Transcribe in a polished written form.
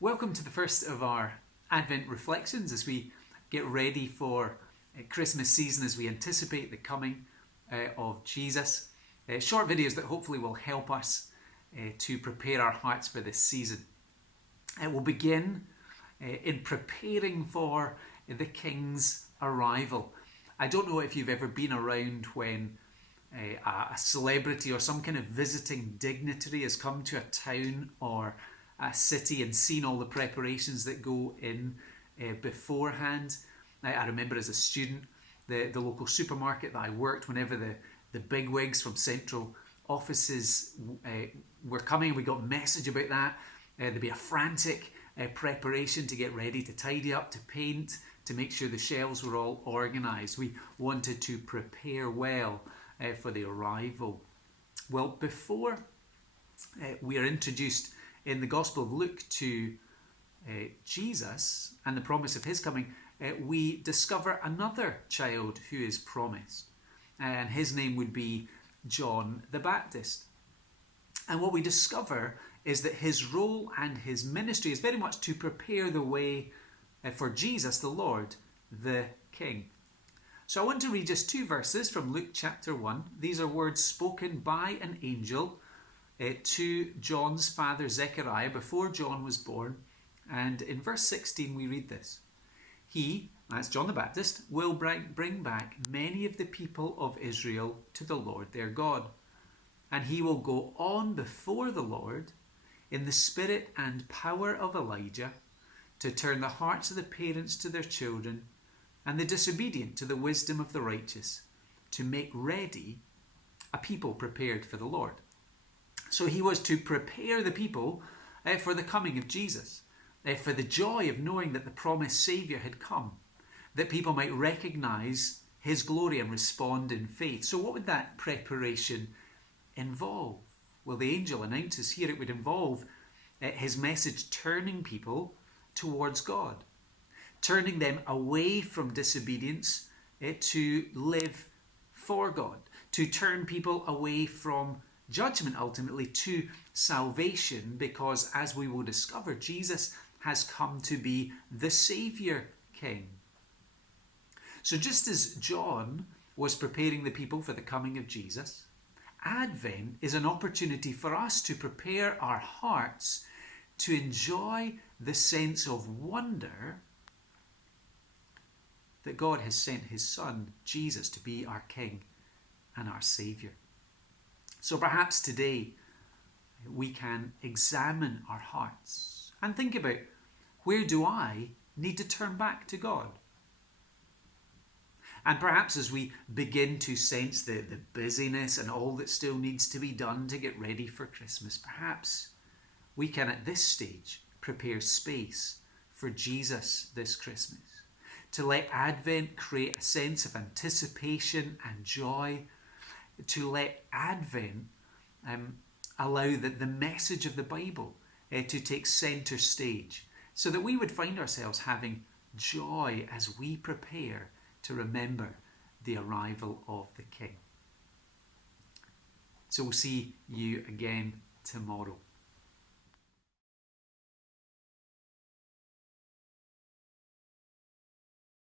Welcome to the first of our Advent reflections as we get ready for Christmas season, as we anticipate the coming of Jesus. Short videos that hopefully will help us to prepare our hearts for this season. We'll begin in preparing for the King's arrival. I don't know if you've ever been around when a celebrity or some kind of visiting dignitary has come to a town or a city and seen all the preparations that go in beforehand. I remember as a student, the local supermarket that I worked, whenever the bigwigs from central offices were coming, we got a message about that. There'd be a frantic preparation to get ready, to tidy up, to paint, to make sure the shelves were all organised. We wanted to prepare well for the arrival. Well, before we are introduced in the Gospel of Luke to Jesus and the promise of his coming, we discover another child who is promised, and his name would be John the Baptist. And what we discover is that his role and his ministry is very much to prepare the way for Jesus, the Lord, the King. So I want to read just two verses from Luke chapter 1. These are words spoken by an angel to John's father Zechariah before John was born. And in verse 16 we read this: He, that's John the Baptist, will bring back many of the people of Israel to the Lord their God. And he will go on before the Lord in the spirit and power of Elijah, to turn the hearts of the parents to their children, and the disobedient to the wisdom of the righteous, to make ready a people prepared for the Lord. So he was to prepare the people for the coming of Jesus, for the joy of knowing that the promised Saviour had come, that people might recognise his glory and respond in faith. So what would that preparation involve? Well, the angel announces here it would involve his message turning people towards God, turning them away from disobedience to live for God, to turn people away from judgment ultimately to salvation, because as we will discover, Jesus has come to be the Saviour King. So just as John was preparing the people for the coming of Jesus, Advent is an opportunity for us to prepare our hearts to enjoy the sense of wonder that God has sent his Son, Jesus, to be our King and our Saviour. So perhaps today we can examine our hearts and think about, where do I need to turn back to God? And perhaps as we begin to sense the busyness and all that still needs to be done to get ready for Christmas, perhaps we can at this stage prepare space for Jesus this Christmas, to let Advent create a sense of anticipation and joy, to let Advent allow the message of the Bible to take centre stage, so that we would find ourselves having joy as we prepare to remember the arrival of the King. So we'll see you again tomorrow.